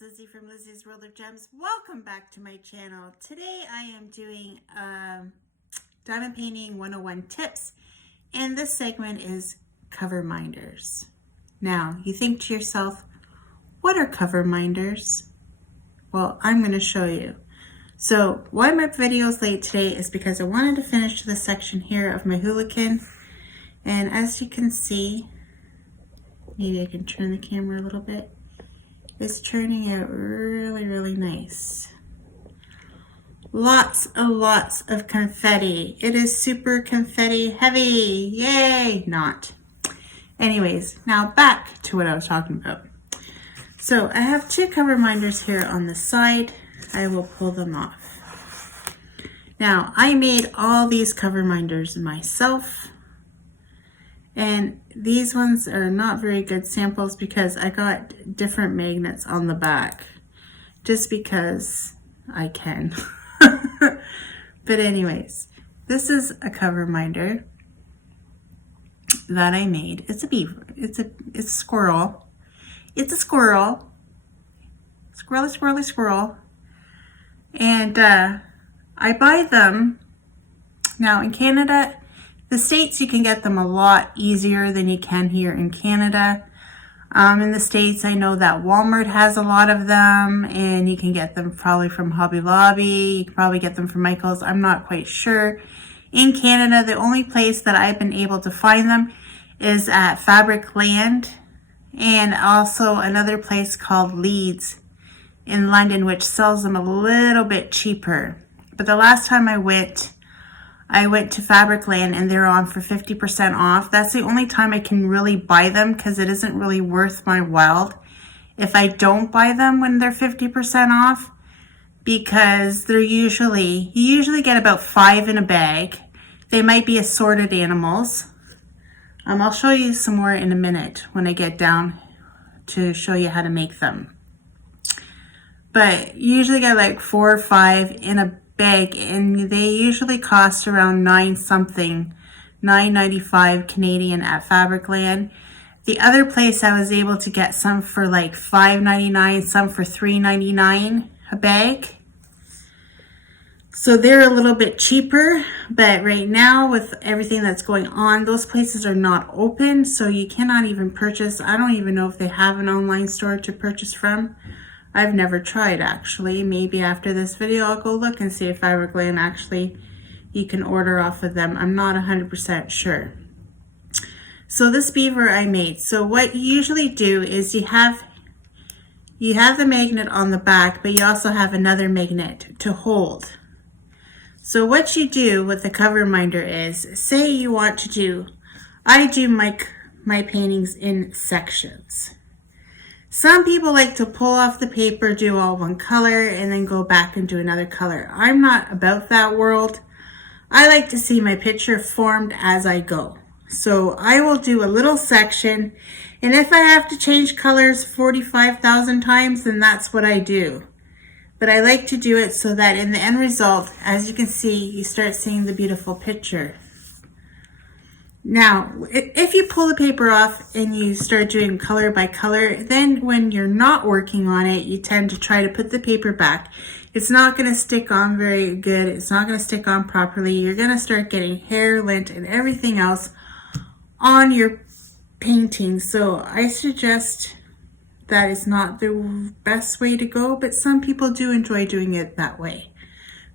it's Lizzie from Lizzie's World of Gems. Welcome back to my channel. Today I am doing Diamond Painting 101 tips, and this segment is cover minders. Now, you think to yourself, what are cover minders? Well, I'm going to show you. So, why my video is late today is because I wanted to finish this section here of my hooligan, and as you can see, maybe I can turn the camera a little bit. It's turning out really nice. Lots of confetti. It is super confetti heavy. Yay! Not. Anyways, now back to what I was talking about. So I have two cover minders here on the side. I will pull them off. Now I made all these cover minders myself. And these ones are not very good samples because I got different magnets on the back just because I can. But anyways, this is a cover minder that I made. It's a beaver. It's a squirrel. It's a squirrel. Squirrel. And I buy them now in Canada. The States, you can get them a lot easier than you can here in Canada. In the States, I know that Walmart has a lot of them, and you can get them probably from Hobby Lobby. You can probably get them from Michael's. I'm not quite sure. In Canada, the only place that I've been able to find them is at Fabric Land, and also another place called Leeds in London, which sells them a little bit cheaper. But the last time I went to Fabric Land and they're on for 50% off. That's the only time I can really buy them because it isn't really worth my while if I don't buy them when they're 50% off, because you usually get about 5 in a bag. They might be assorted animals. I'll show you some more in a minute when I get down to show you how to make them. But you usually get like 4 or 5 in a bag, and they usually cost around $9.95 Canadian at Fabricland. The other place I was able to get some for like $5.99, some for $3.99 a bag. So they're a little bit cheaper, but right now with everything that's going on, those places are not open, so you cannot even purchase. I don't even know if they have an online store to purchase from. I've never tried, actually. Maybe after this video I'll go look and see if Fabricland actually you can order off of them. I'm not 100% sure. So this beaver I made. So what you usually do is you have the magnet on the back, but you also have another magnet to hold. So what you do with the cover minder is, say you want to do, I do my paintings in sections. Some people like to pull off the paper, do all one color, and then go back and do another color. I'm not about that world. I like to see my picture formed as I go. So I will do a little section, and if I have to change colors 45,000 times, then that's what I do. But I like to do it so that in the end result, as you can see, you start seeing the beautiful picture. Now, if you pull the paper off and you start doing color by color, then when you're not working on it, you tend to try to put the paper back. It's not going to stick on very good. It's not going to stick on properly. You're going to start getting hair, lint, and everything else on your painting. So I suggest that is not the best way to go, but some people do enjoy doing it that way.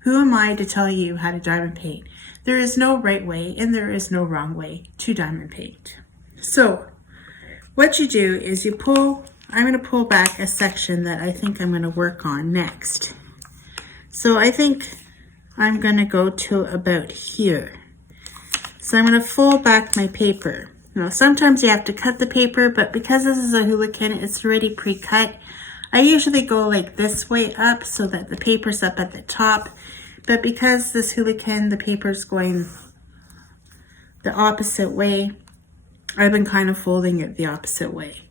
Who am I to tell you how to diamond paint? There is no right way and there is no wrong way to diamond paint. So what you do is you pull, I'm going to pull back a section that I think I'm going to work on next. So I think I'm going to go to about here. So I'm going to fold back my paper. Now sometimes you have to cut the paper, but because this is a hooligan, it's already pre-cut. I usually go like this way up so that the paper's up at the top. But because this hooligan, the paper's going the opposite way, I've been kind of folding it the opposite way.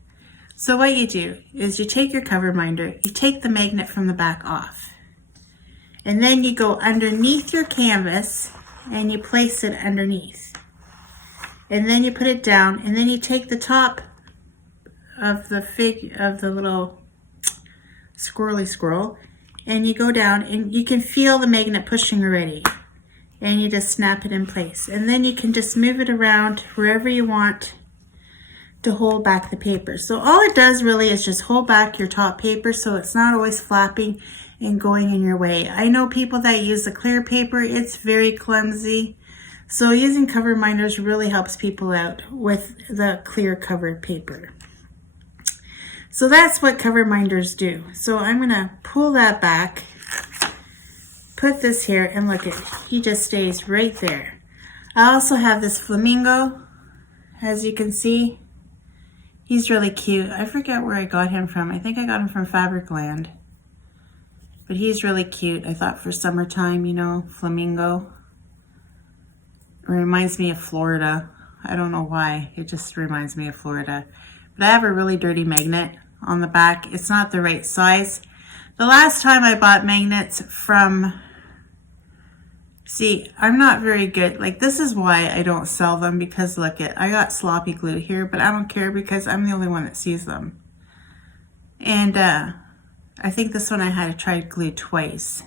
So what you do is you take your cover minder, you take the magnet from the back off, and then you go underneath your canvas and you place it underneath. And then you put it down, and then you take the top of the little squirrely squirrel, and you go down and you can feel the magnet pushing already. And you just snap it in place. And then you can just move it around wherever you want to hold back the paper. So all it does really is just hold back your top paper so it's not always flapping and going in your way. I know people that use the clear paper, it's very clumsy. So using cover minders really helps people out with the clear covered paper. So that's what cover minders do. So I'm gonna pull that back, put this here, and look at, he just stays right there. I also have this flamingo, as you can see. He's really cute. I forget where I got him from. I think I got him from Fabricland. But he's really cute. I thought for summertime, you know, flamingo. It reminds me of Florida. I don't know why. It just reminds me of Florida. But I have a really dirty magnet on the back. It's not the right size. The last time I bought magnets from, see, I'm not very good. Like, this is why I don't sell them, because look it, I got sloppy glue here, but I don't care because I'm the only one that sees them. And I think this one I had to try glue twice.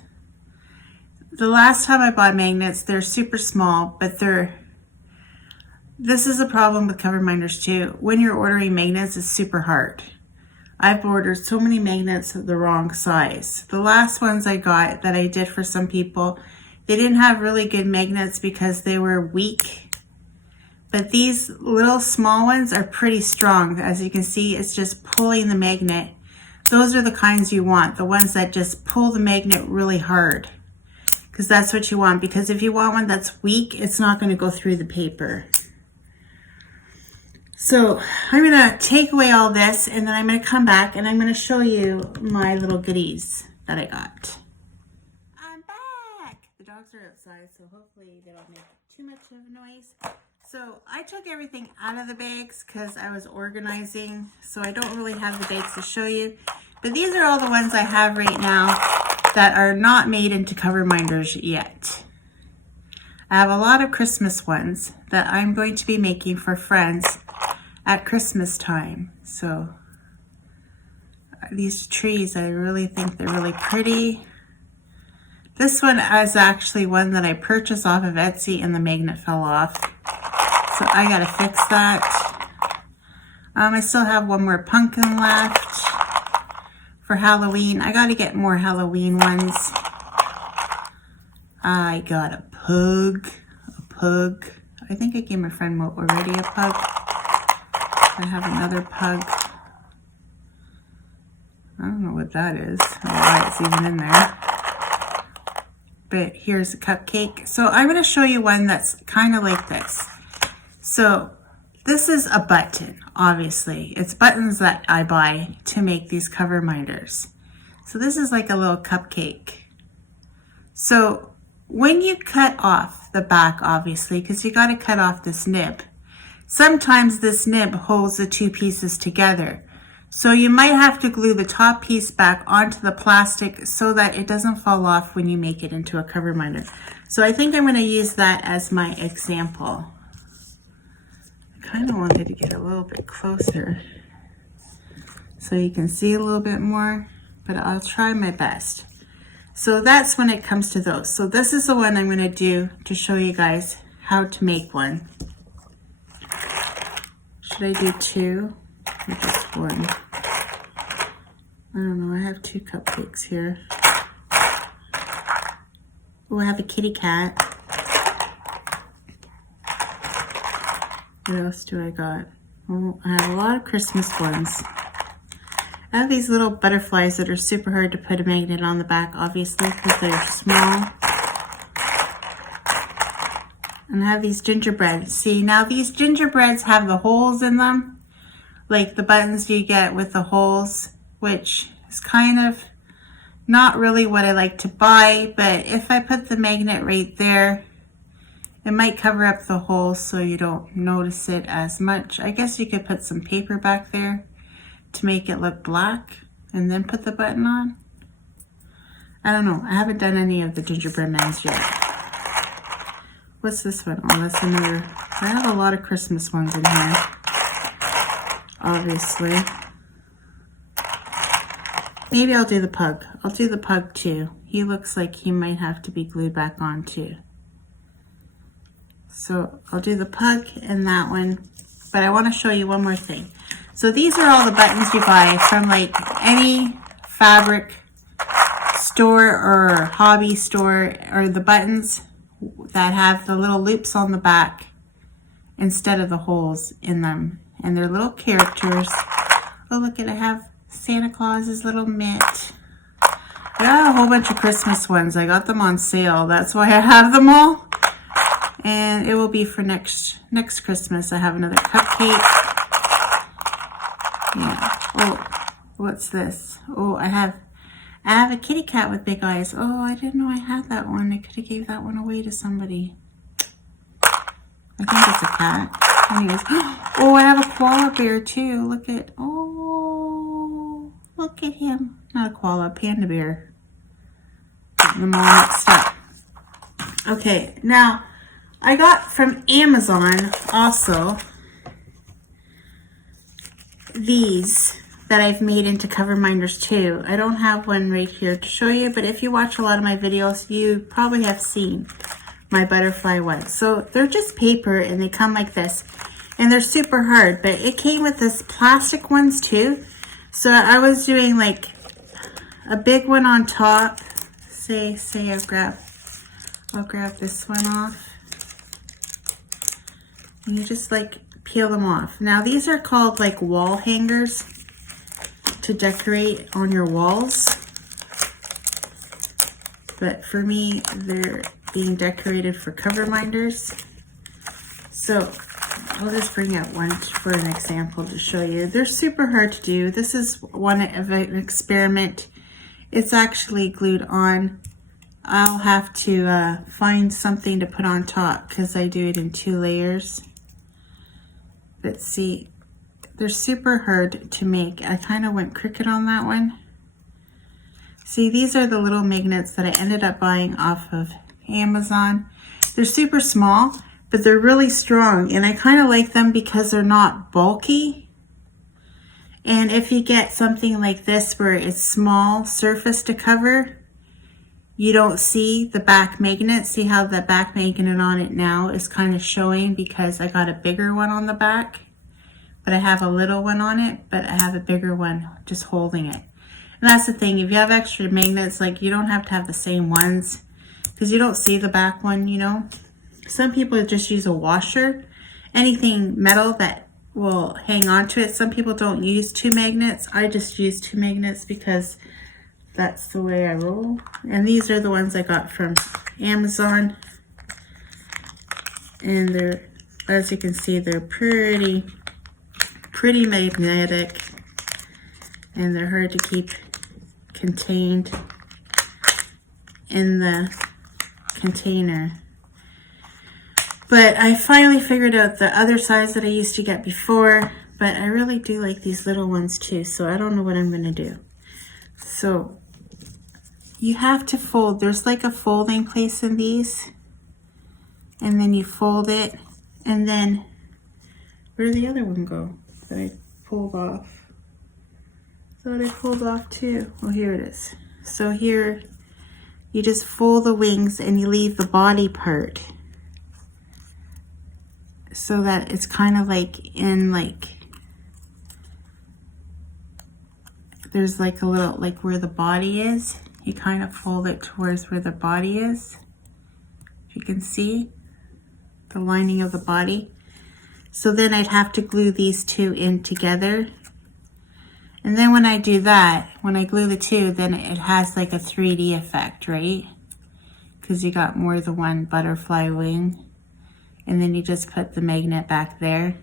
The last time I bought magnets, they're super small, but this is a problem with cover minders too. When you're ordering magnets, it's super hard. I've ordered so many magnets the wrong size. The last ones I got that I did for some people, they didn't have really good magnets because they were weak. But these little small ones are pretty strong. As you can see, it's just pulling the magnet. Those are the kinds you want, the ones that just pull the magnet really hard. Because that's what you want. Because if you want one that's weak, it's not going to go through the paper. So I'm going to take away all this, and then I'm going to come back and I'm going to show you my little goodies that I got. I'm back! The dogs are outside, so hopefully they don't make too much of a noise. So I took everything out of the bags because I was organizing, so I don't really have the bags to show you. But these are all the ones I have right now that are not made into cover minders yet. I have a lot of Christmas ones that I'm going to be making for friends at Christmas time. So these trees, I really think they're really pretty. This one is actually one that I purchased off of Etsy and the magnet fell off. So I gotta fix that. I still have one more pumpkin left for Halloween. I gotta get more Halloween ones. I got a pug. I think I gave my friend already a pug. I have another pug. I don't know what that is, or why it's even in there. But here's a cupcake. So I'm gonna show you one that's kind of like this. So this is a button, obviously. It's buttons that I buy to make these cover minders. So this is like a little cupcake. So when you cut off the back, obviously, because you got to cut off this nib, sometimes this nib holds the two pieces together. So you might have to glue the top piece back onto the plastic so that it doesn't fall off when you make it into a cover minder. So I think I'm going to use that as my example. I kind of wanted to get a little bit closer so you can see a little bit more, but I'll try my best. So that's when it comes to those. So this is the one I'm going to do to show you guys how to make one. Should I do two or just one? I don't know. I have two cupcakes here. Oh, I have a kitty cat. What else do I got? Oh, I have a lot of Christmas ones. I have these little butterflies that are super hard to put a magnet on the back, obviously, because they're small. And I have these gingerbread. See, now these gingerbreads have the holes in them, like the buttons you get with the holes, which is kind of not really what I like to buy, but if I put the magnet right there, it might cover up the holes so you don't notice it as much. I guess you could put some paper back there to make it look black and then put the button on. I don't know. I haven't done any of the gingerbread mans yet. What's this one? Oh, that's another. I have a lot of Christmas ones in here, obviously. Maybe I'll do the pug. I'll do the pug too. He looks like he might have to be glued back on too. So I'll do the pug and that one. But I want to show you one more thing. So these are all the buttons you buy from like any fabric store or hobby store, or the buttons that have the little loops on the back instead of the holes in them. And they're little characters. Oh, look at, I have Santa Claus's little mitt. I got a whole bunch of Christmas ones. I got them on sale. That's why I have them all. And it will be for next Christmas. I have another cupcake. Yeah. Oh, what's this? Oh, I have a kitty cat with big eyes. Oh, I didn't know I had that one. I could have gave that one away to somebody. I think it's a cat. Anyways. Oh, I have a koala bear too. Look at, oh, look at him. Not a koala, panda bear. Getting them all mixed up. Okay, now I got from Amazon also these that I've made into cover minders too. I don't have one right here to show you, but if you watch a lot of my videos, you probably have seen my butterfly ones. So they're just paper and they come like this, and they're super hard, but it came with this plastic ones too. So I was doing like a big one on top. Say I'll grab this one off. And you just like peel them off. Now these are called like wall hangers to decorate on your walls. But for me, they're being decorated for cover minders. So I'll just bring out one for an example to show you. They're super hard to do. This is one of an experiment. It's actually glued on. I'll have to find something to put on top because I do it in 2 layers. But see, they're super hard to make. I kind of went crooked on that one. See, these are the little magnets that I ended up buying off of Amazon. They're super small, but they're really strong, and I kind of like them because they're not bulky. And if you get something like this where it's small surface to cover, you don't see the back magnet. See how the back magnet on it now is kind of showing because I got a bigger one on the back, but I have a little one on it, but I have a bigger one just holding it. And that's the thing, if you have extra magnets, like you don't have to have the same ones because you don't see the back one, you know. Some people just use a washer, anything metal that will hang on to it. Some people don't use 2 magnets. I just use 2 magnets because that's the way I roll. And these are the ones I got from Amazon. And they're, as you can see, they're pretty magnetic. And they're hard to keep contained in the container. But I finally figured out the other size that I used to get before, but I really do like these little ones too, so I don't know what I'm going to do. So you have to fold. There's like a folding place in these, and then you fold it, and then where did the other one go that I pulled off? Thought I pulled off too. Oh, here it is. So here you just fold the wings and you leave the body part so that it's kind of like in like, there's like a little, like where the body is, you kind of fold it towards where the body is. If you can see the lining of the body. So then I'd have to glue these 2 in together. And then when I do that, when I glue the 2, then it has like a 3D effect, right? Because you got more than one butterfly wing. And then you just put the magnet back there.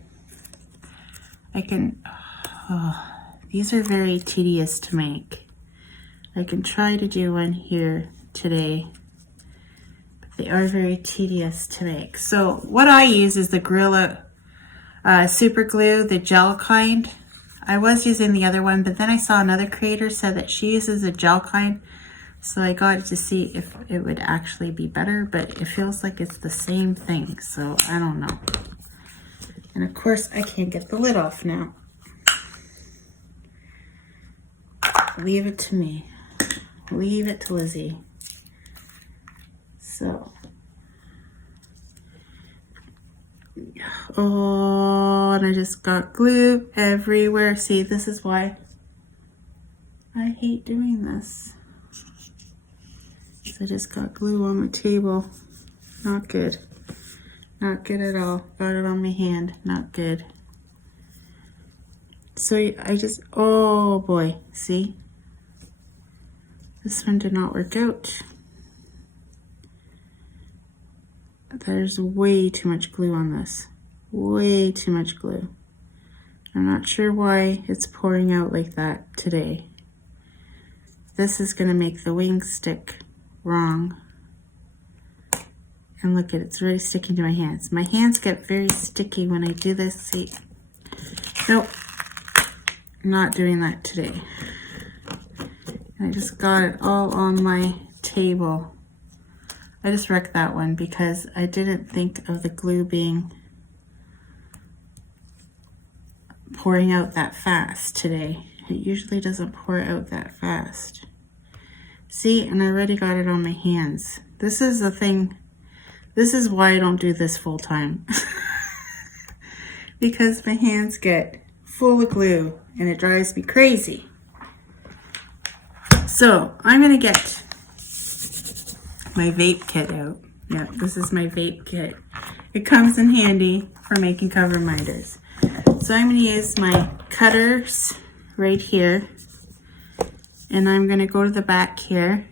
These are very tedious to make. I can try to do one here today, but they are very tedious to make. So what I use is the Gorilla Super Glue, the gel kind. I was using the other one, but then I saw another creator said that she uses a gel kind. So I got it to see if it would actually be better, but it feels like it's the same thing. So I don't know. And of course I can't get the lid off now. leave it to me. Leave it to Lizzie. So, oh, and I just got glue everywhere. See, this is why I hate doing this. So I just got glue on my table. Not good. Not good at all. Got it on my hand. Not good. So I just, oh boy, see? This one did not work out. There's way too much glue on this. Way too much glue. I'm not sure why it's pouring out like that today. This is going to make the wings stick wrong. And look at it, it's really sticking to my hands. My hands get very sticky when I do this. See? Nope. I'm not doing that today. I just got it all on my table. I just wrecked that one because I didn't think of the glue being pouring out that fast today. It usually doesn't pour out that fast. See, and I already got it on my hands. This is the thing. This is why I don't do this full time. Because my hands get full of glue and it drives me crazy. So I'm gonna get my vape kit out. Yeah, this is my vape kit. It comes in handy for making cover minders. So I'm gonna use my cutters right here, and I'm gonna go to the back here,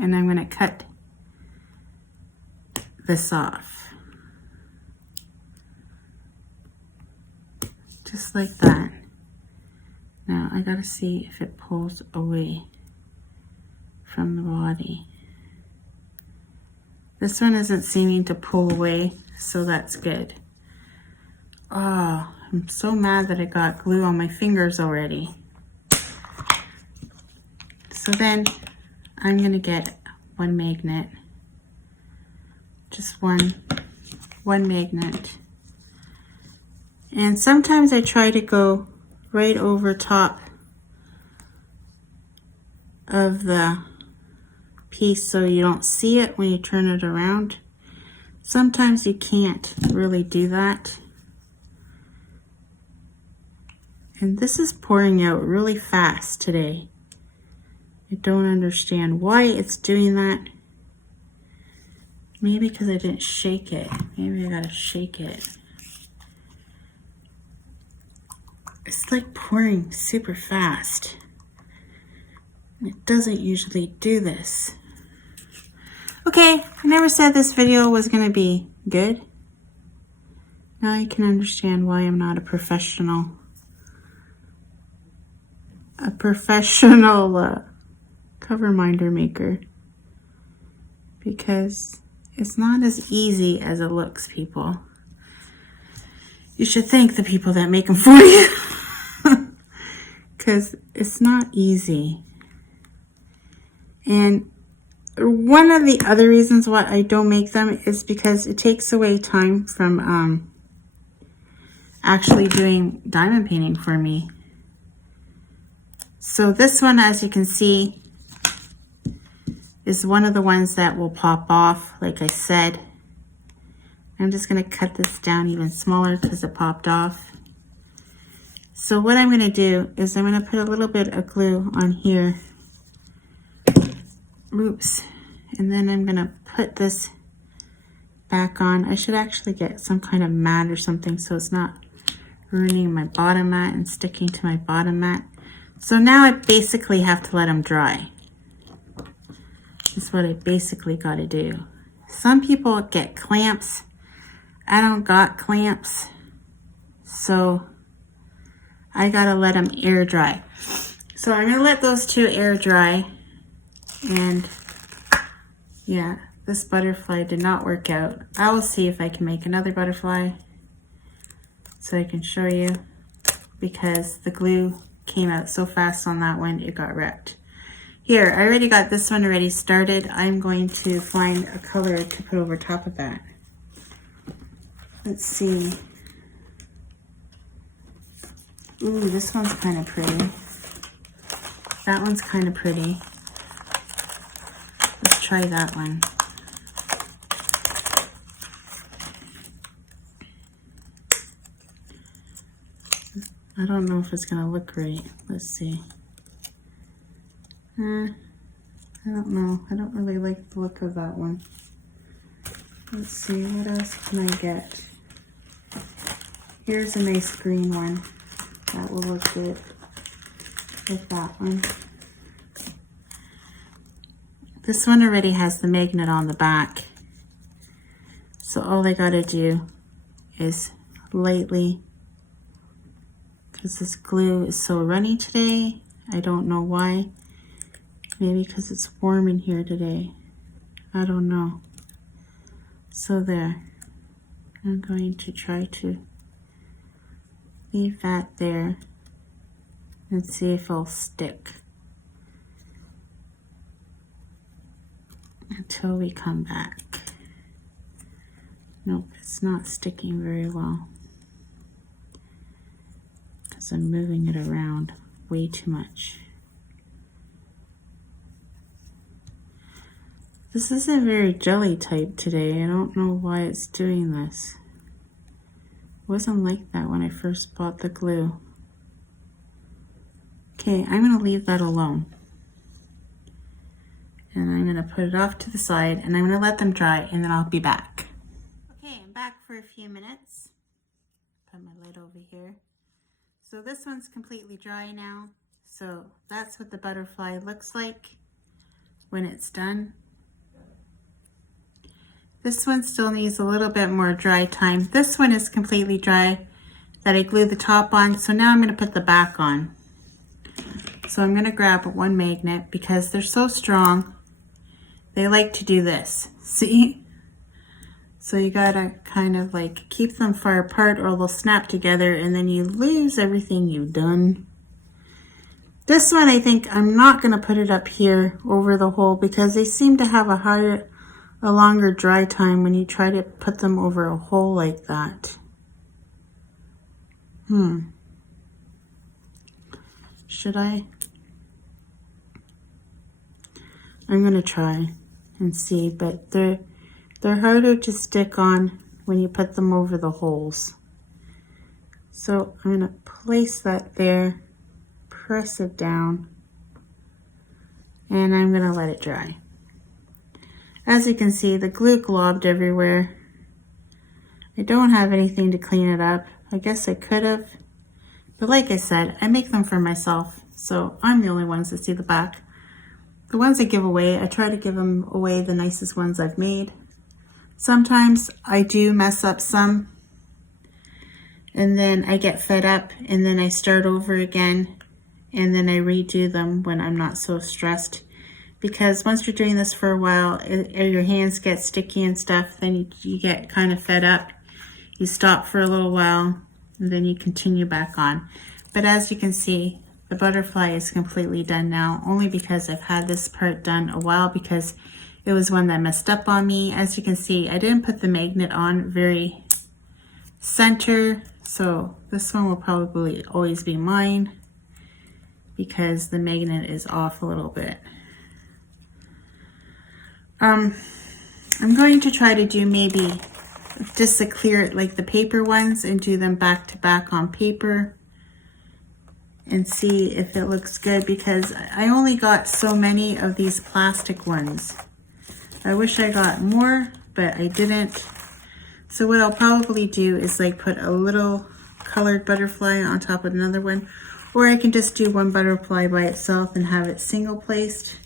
and I'm gonna cut this off. Just like that. Now I gotta see if it pulls away from the body. This one isn't seeming to pull away, so that's good. Oh, I'm so mad that I got glue on my fingers already. So then I'm gonna get one magnet, just one magnet. And sometimes I try to go right over top of the piece so you don't see it when you turn it around. Sometimes you can't really do that. And this is pouring out really fast today. I don't understand why it's doing that. Maybe because I didn't shake it. Maybe I gotta shake it. It's like pouring super fast. It doesn't usually do this. Okay, I never said this video was gonna be good. Now you can understand why I'm not a professional. Cover minder maker. Because it's not as easy as it looks, people. You should thank the people that make them for you. Because it's not easy. And one of the other reasons why I don't make them is because it takes away time from actually doing diamond painting for me. So this one, as you can see, is one of the ones that will pop off, like I said. I'm just going to cut this down even smaller because it popped off. So what I'm going to do is I'm going to put a little bit of glue on here. Oops. And then I'm going to put this back on. I should actually get some kind of mat or something so it's not ruining my bottom mat and sticking to my bottom mat. So now I basically have to let them dry. That's what I basically got to do. Some people get clamps. I don't got clamps. So I got to let them air dry. So I'm going to let those two air dry. And yeah, this butterfly did not work out. I will see if I can make another butterfly so I can show you, because the glue came out so fast on that one, it got wrecked. Here, I already got this one already started. I'm going to find a color to put over top of that. Let's see. Ooh, this one's kind of pretty. That one's kind of pretty. Let's try that one. I don't know if it's gonna look right. Let's see. I don't know. I don't really like the look of that one. Let's see, what else can I get? Here's a nice green one. That will look good with that one. This one already has the magnet on the back. So all I gotta do is lightly, because this glue is so runny today. I don't know why. Maybe because it's warm in here today. I don't know. So there. I'm going to try to leave that there and see if it'll stick until we come back. Nope, it's not sticking very well because I'm moving it around way too much. This isn't very jelly type today. I don't know why it's doing this. It wasn't like that when I first bought the glue. Okay, I'm gonna leave that alone. And I'm gonna put it off to the side and I'm gonna let them dry and then I'll be back. Okay, I'm back for a few minutes. Put my lid over here. So this one's completely dry now. So that's what the butterfly looks like when it's done. This one still needs a little bit more dry time. This one is completely dry that I glued the top on. So now I'm gonna put the back on. So I'm gonna grab one magnet because they're so strong. They like to do this, see? So you gotta kind of like keep them far apart or they'll snap together and then you lose everything you've done. This one, I think I'm not gonna put it up here over the hole because they seem to have a longer dry time when you try to put them over a hole like that. Should I? I'm gonna try and see, but they're harder to stick on when you put them over the holes. So I'm gonna place that there, press it down, and I'm gonna let it dry. As you can see, the glue globbed everywhere. I don't have anything to clean it up. I guess I could have, but like I said, I make them for myself, so I'm the only ones that see the back. The ones I give away, I try to give them away the nicest ones I've made. Sometimes I do mess up some, and then I get fed up, and then I start over again, and then I redo them when I'm not so stressed. Because once you're doing this for a while, your hands get sticky and stuff, then you get kind of fed up. You stop for a little while, and then you continue back on. But as you can see, the butterfly is completely done now, only because I've had this part done a while because it was one that messed up on me. As you can see, I didn't put the magnet on very center, so this one will probably always be mine because the magnet is off a little bit. I'm going to try to do maybe just to clear it like the paper ones and do them back to back on paper and see if it looks good because I only got so many of these plastic ones. I wish I got more, but I didn't. So what I'll probably do is like put a little colored butterfly on top of another one, or I can just do one butterfly by itself and have it single placed.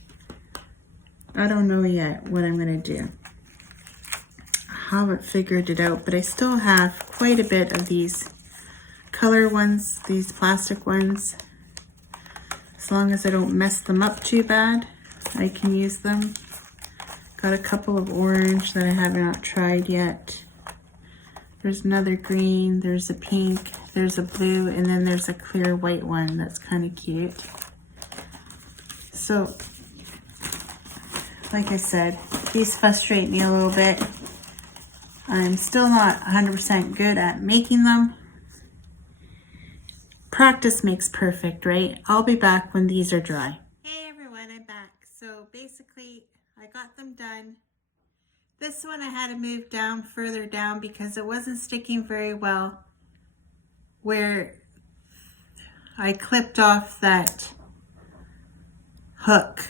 I don't know yet what I'm gonna do. I haven't figured it out, but I still have quite a bit of these color ones, these plastic ones. As long as I don't mess them up too bad, I can use them. Got a couple of orange that I have not tried yet. There's another green, there's a pink, there's a blue, and then there's a clear white one that's kind of cute. So, like I said, these frustrate me a little bit. I'm still not 100% good at making them. Practice makes perfect, right? I'll be back when these are dry. basically, I got them done. This one I had to move down further down because it wasn't sticking very well where I clipped off that hook,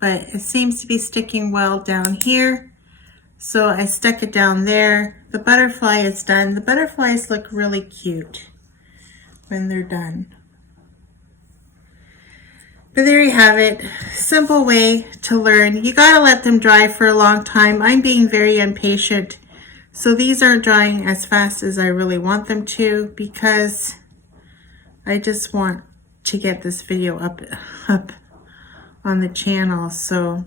but it seems to be sticking well down here. So I stuck it down there. The butterfly is done. The butterflies look really cute when they're done. But there you have it. Simple way to learn. You gotta let them dry for a long time. I'm being very impatient. So these aren't drying as fast as I really want them to because I just want to get this video up on the channel. So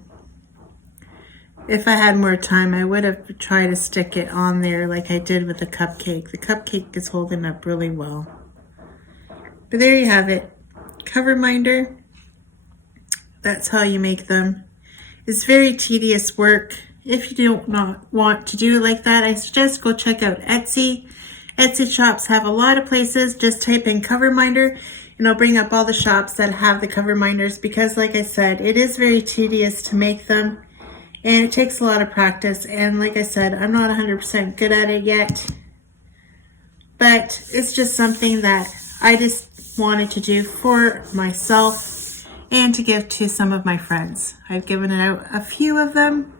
if I had more time, I would have tried to stick it on there like I did with the cupcake. The cupcake is holding up really well. But there you have it. Cover minder. That's how you make them. It's very tedious work. If you do not want to do it like that, I suggest go check out Etsy. Etsy shops have a lot of places. Just type in cover minder and it'll bring up all the shops that have the cover minders because like I said, it is very tedious to make them and it takes a lot of practice. And like I said, I'm not 100% good at it yet, but it's just something that I just wanted to do for myself and to give to some of my friends. I've given out a few of them,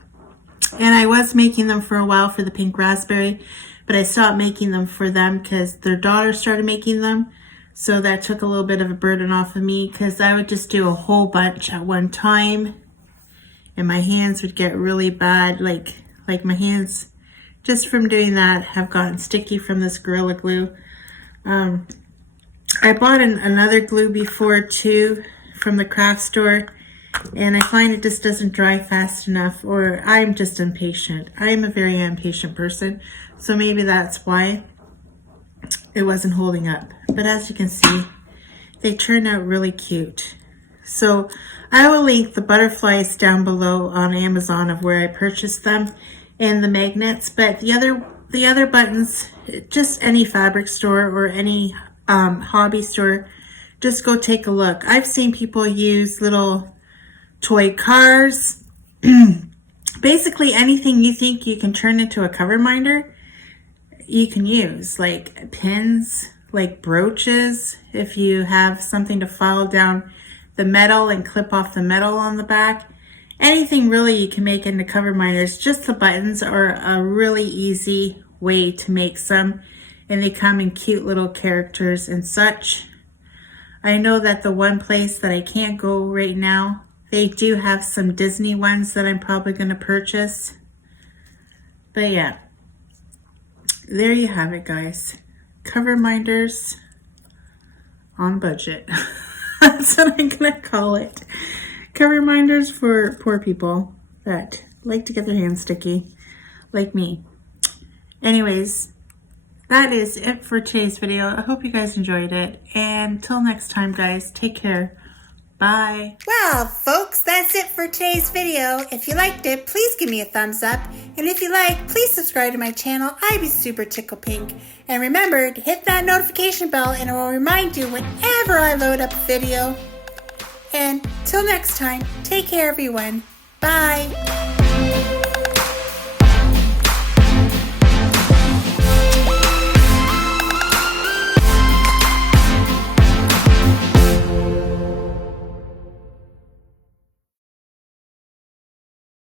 and I was making them for a while for the pink raspberry, but I stopped making them for them because their daughter started making them. So that took a little bit of a burden off of me because I would just do a whole bunch at one time and my hands would get really bad. Like my hands, just from doing that, have gotten sticky from this Gorilla Glue. I bought another glue before too, from the craft store, and I find it just doesn't dry fast enough, or I'm just impatient. I'm a very impatient person, so maybe that's why it wasn't holding up. But as you can see, they turn out really cute. So I will link the butterflies down below on Amazon of where I purchased them and the magnets, but the other buttons, just any fabric store or any hobby store, just go take a look. I've seen people use little toy cars. Basically anything you think you can turn into a cover minder, you can use, like pins, like brooches, if you have something to file down the metal and clip off the metal on the back. Anything really you can make into cover minders. Just the buttons are a really easy way to make some, and they come in cute little characters and such. I know that the one place that I can't go right now, they do have some Disney ones that I'm probably going to purchase. But yeah, there you have it, guys. Cover minders on budget. That's what I'm going to call it. Cover minders for poor people that like to get their hands sticky, like me. Anyways, that is it for today's video. I hope you guys enjoyed it. And until next time, guys, take care. Bye. Well, folks, that's it for today's video. If you liked it, please give me a thumbs up. And if you like, please subscribe to my channel. I'd be super tickle pink. And remember to hit that notification bell and it will remind you whenever I load up a video. And till next time, take care, everyone. Bye.